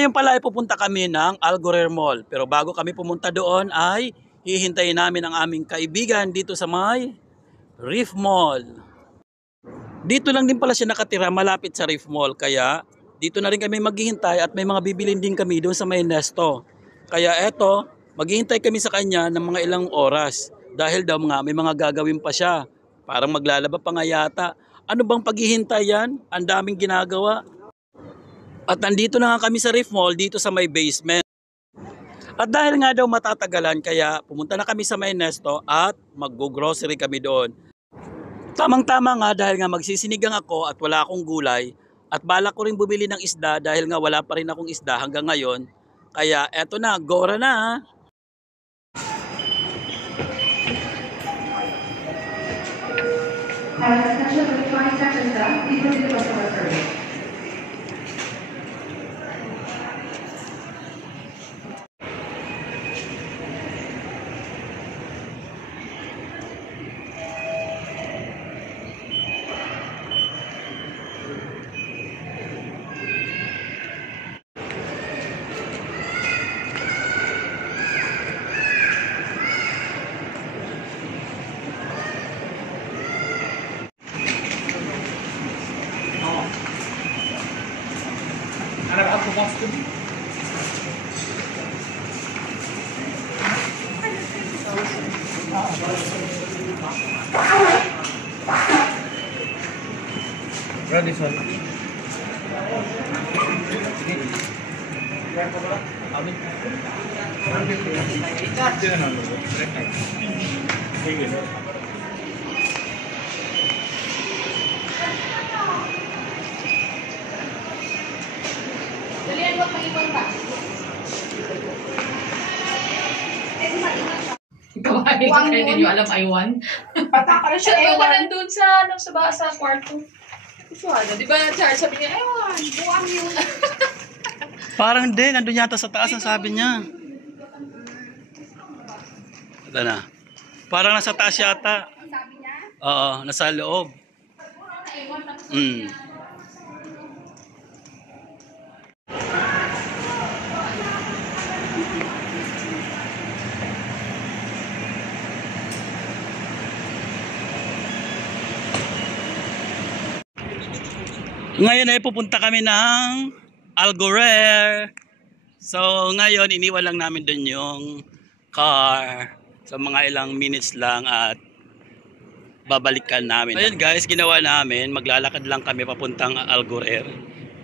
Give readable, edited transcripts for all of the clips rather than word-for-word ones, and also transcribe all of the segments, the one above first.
Ngayon pala ay pupunta kami ng Algurer Mall. Pero bago kami pumunta doon ay hihintayin namin ang aming kaibigan dito sa may Reef Mall. Dito lang din pala siya nakatira, malapit sa Reef Mall. Kaya dito na rin kami maghihintay at may mga bibilin din kami doon sa may Nesto. Kaya eto, maghihintay kami sa kanya ng mga ilang oras. Dahil daw nga may mga gagawin pa siya. Parang maglalaba pa nga yata. Ano bang paghihintay yan? Ang daming ginagawa. At nandito na nga kami sa Reef Mall dito sa may basement. At dahil nga daw matatagalan kaya pumunta na kami sa may Nesto at mag-grocery kami doon. Tamang-tama nga dahil nga magsisinigang ako at wala akong gulay at balak ko rin bumili ng isda dahil nga wala pa rin akong isda hanggang ngayon. Kaya eto na, gora na. Radisson. Kawain ka hindi nyo alam I1. Patakal siya Siya ewan. ba nandun sa kwarto? Di ba Charles sabi niya, ewan, buwang yun. Parang din, nandun yata sa taas ang sabi niya. Ito na. Parang nasa taas yata. Oo, nasa loob. Ngayon ay pupunta kami ng Algurer. So ngayon iniwan lang namin dun yung car. So mga ilang minutes lang at babalikan namin. Ayun guys, ginawa namin. Maglalakad lang kami papuntang Algurer.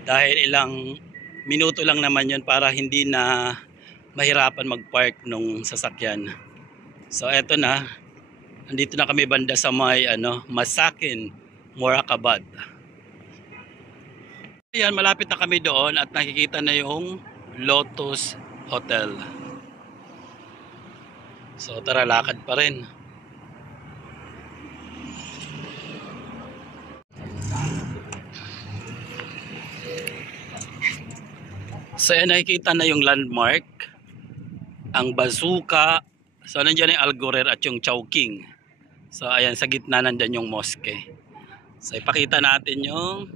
Dahil ilang minuto lang naman yun para hindi na mahirapan mag-park nung sasakyan. So eto na. Nandito na kami banda sa may Masakin, Morakabad. Ayan, malapit na kami doon at nakikita na yung Lotus Hotel. So tara, lakad pa rin. So ayan, nakikita na yung landmark, ang Bazooka. So nandiyan yung Algurer at yung Chowking. So ayan, sa gitna nandiyan yung mosque. So ipakita natin yung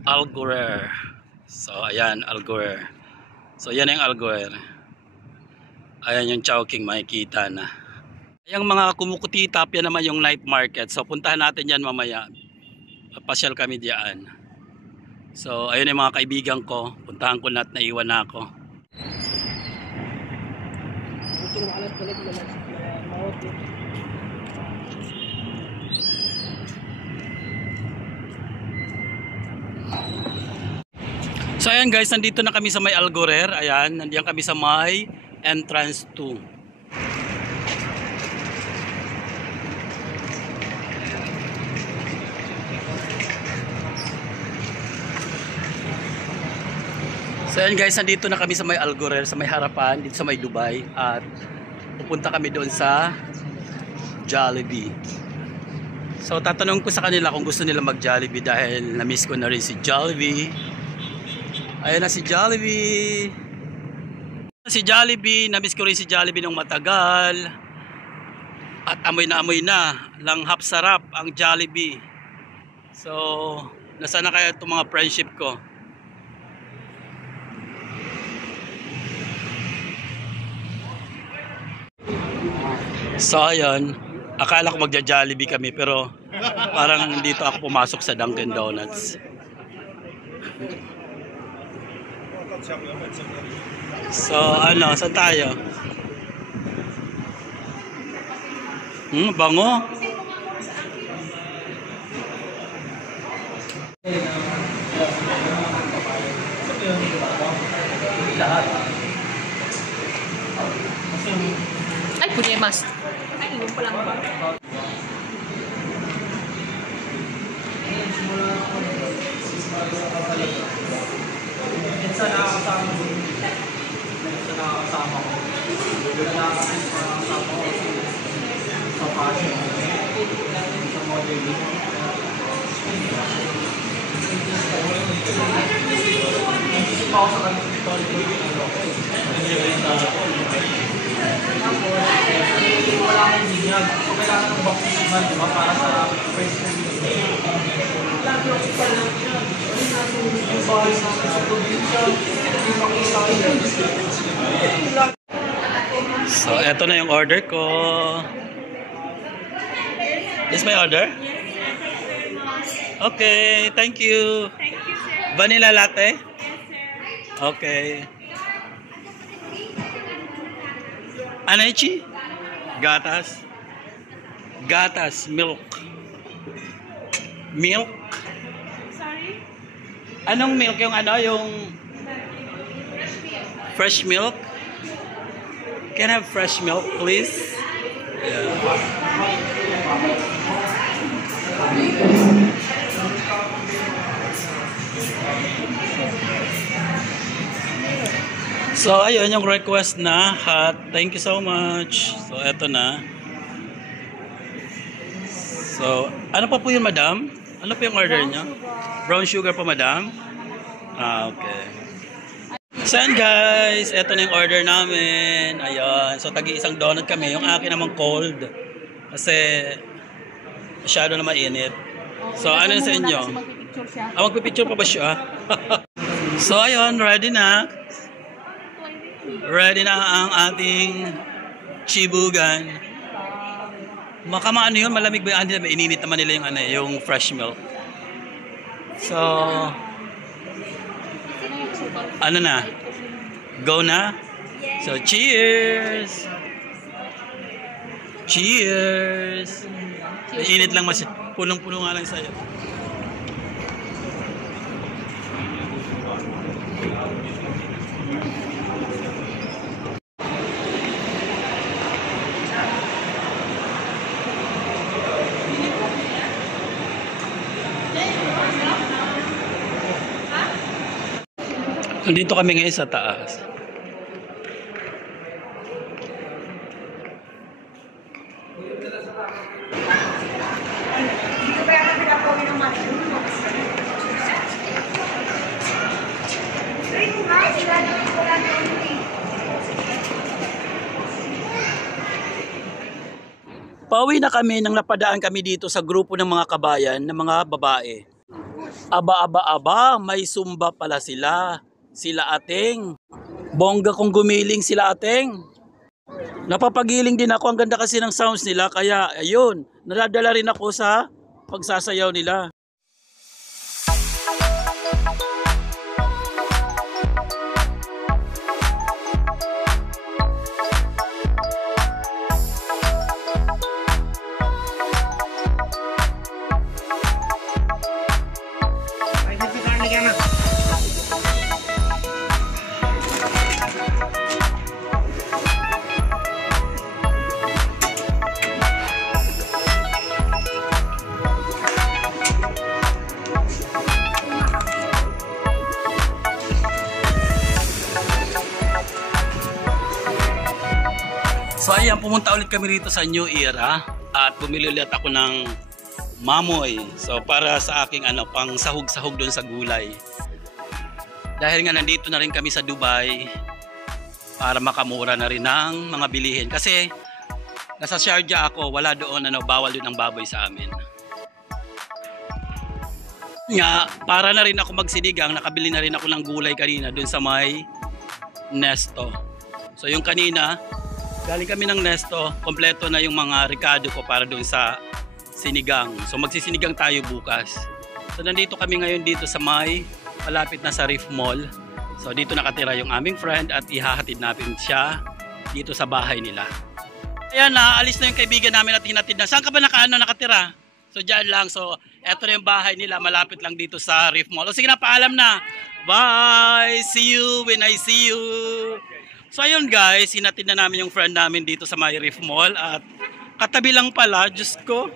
Algurer. So ayan, Algurer. So yan yung Algurer. Ayan yung Chowking, makikita na. Yung mga kumukutitap, yan naman yung night market. So puntahan natin yan mamaya. Pasyal kami diyan. So ayun yung mga kaibigan ko. Puntahan ko na at naiwan na ako. So ayan guys, nandito na kami sa may Algurer. Ayan, nandiyan kami sa may entrance 2. So ayan guys, nandito na kami sa may Algurer, sa may harapan, dito sa may Dubai. At pupunta kami doon sa Jollibee. So tatanong ko sa kanila kung gusto nila mag-Jollibee dahil na-miss ko na rin si Jollibee. Ayan na si Jollibee. Si Jollibee, na-miss ko rin si Jollibee nung matagal. At amoy na langhap sarap ang Jollibee. So, nasaan na kaya itong mga friendship ko? So ayun, akala ko magja-Jollibee kami pero parang dito ako pumasok sa Dunkin Donuts. So ano, saan tayo? Bango. Ay, punya mas. Ay, yung pa lang ba? So, eto na yung order ko. This my order? Okay, thank you. Vanilla latte? Okay. Ano ichi? Gatas? Gatas, milk. Milk? Sorry? Anong milk? Yung ano? Yung fresh milk? Can I have fresh milk, please? Yeah. So, ayun yung request na hot. Thank you so much. So, eto na. So, ano pa po yun, madam? Ano po yung order niyo? Brown sugar po, madam? Ah, okay. So, yan guys. Eto na yung order namin. Ayun. So, tagi-isang donut kami. Yung akin naman cold. Kasi, masyado na mainit. So, ano sa inyo? Magpipicture pa ba siya? So, ayun. Ready na. Ready na ang ating chibugan. Ano yun, malamig ba? Ininit naman nila yung, yung fresh milk. So, ano na? Go na? So, cheers! Cheers! Init lang mas punong-puno nga lang sa'yo. Nandito kami ngayon sa taas. Pauwi na kami nang napadaan kami dito sa grupo ng mga kabayan ng mga babae. Aba, may sumba pala sila. Sila ating. Bongga kong gumiling sila ating. Napapagiling din ako. Ang ganda kasi ng sounds nila. Kaya ayun, nadadala rin ako sa pagsasayaw nila. So ayan, pumunta ulit kami rito sa New Era at bumili ulit ako ng mamoy. So para sa aking pang sahog-sahog doon sa gulay. Dahil nga nandito na rin kami sa Dubai para makamura na rin ng mga bilihin. Kasi nasa Sharjah ako, wala doon bawal doon ang baboy sa amin. Nga, para na rin ako magsinigang, nakabili na rin ako ng gulay kanina doon sa may Nesto. So yung kanina, Galing kami ng Nesto, kompleto na yung mga rekado ko para doon sa sinigang. So magsisinigang tayo bukas. So nandito kami ngayon dito sa may malapit na sa Reef Mall. So dito nakatira yung aming friend at ihahatid natin siya dito sa bahay nila. Ayan na, alis na yung kaibigan namin at hinatid na. Saan ka ba nakatira? So dyan lang. So eto na yung bahay nila, malapit lang dito sa Reef Mall. O sige na, paalam na. Bye! See you when I see you! So ayun guys, hinatid na namin yung friend namin dito sa may Reef Mall at katabi lang pala, Diyos ko.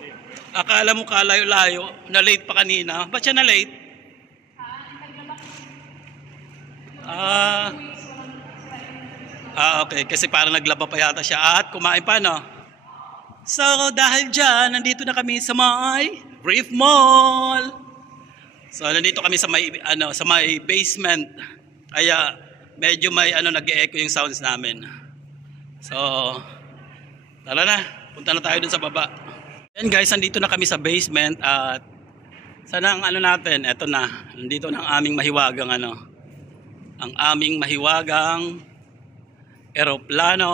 Akala mo kalayo-layo, na late pa kanina. Ba't siya na late? Okay, kasi parang naglaba pa yata siya at kumain pa, no? So dahil dyan, nandito na kami sa may Reef Mall. So nandito kami sa may basement. Kaya medyo may nag-e-echo yung sounds namin. So tara na, punta na tayo dun sa baba. Yan guys, nandito na kami sa basement at sana ang natin, eto na, nandito na ang aming mahiwagang ang aming mahiwagang eroplano.